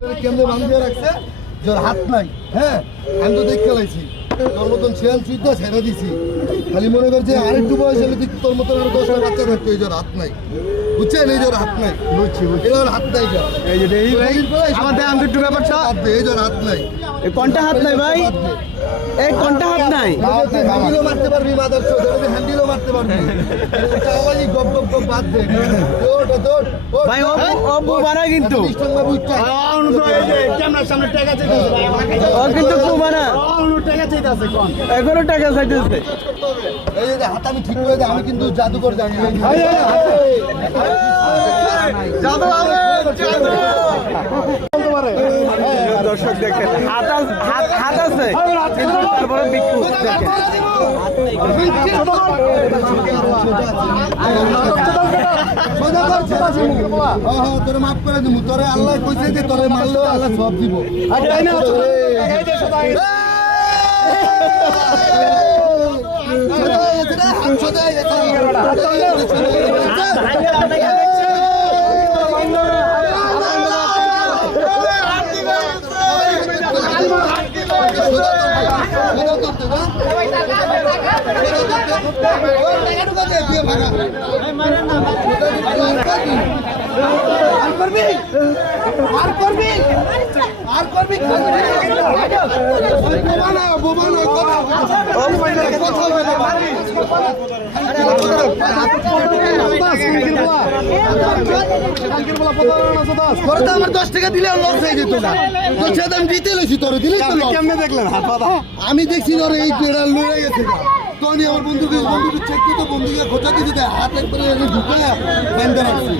কেমনে বাঁধিয়ে রাখছে যার হাত নাই। হ্যাঁ আমি তো দেখতে লাইছি তোর মতন শেয়াল চুইটা ছেড়ে দিছি, খালি মনে করছে আরেকটু বয়স হলে তোর মতন আরো 10টা বাচ্চা থাকতো। এই যার হাত নাই, বুঝছেন? এই যার হাত নাই, বুঝছি এর হাত নাই। এই যে আমাদের আমি একটু ব্যাপারটা এই যার হাত নাই, এই কোনটা হাত নাই ভাই? এই কোনটা হাত নাই? হ্যান্ডেলও মারতে পারবি, মাদার চোদ হ্যান্ডেলও মারতে পারবি। আওয়াজই গপ গপ গপ বাদ দে। দৌড় ভাই ও বুবানা কিন্তু ক্যামেরার সামনে টাকা চাইতেছে ভাই, ও কিন্তু বুবানা টাকা চাইতেছে কোন এখনো টাকা চাইতেছে। এই যে হাত আমি ঠিক করে দেয়, আমি কিন্তু জাদুকর জানি। জাদু হবে, জাদু। দর্শক দেখেন হাত আছে কিন্তু তারপরে বিক্ষু দেখেন। তোরে মাফ করে দিব, তোরে আল্লাহ কইছে যে তোরে মারলেও আল্লাহ সব দিব। আমার 10 টাকা দিলে লস হয়ে যেত না, তো সেটা আমি দিতে লইছি। তোরে দিলে কেমনে দেখলেন হাত পাতা? আমি দেখছি ধরে এই পেড়া লড়ে গেছে। তো আমি আমার বন্ধুকে চেক করতে, বন্ধুকে খোঁচা দিতে দেয়, হাত একবারে ঢুকে বেঁধে রাখছি।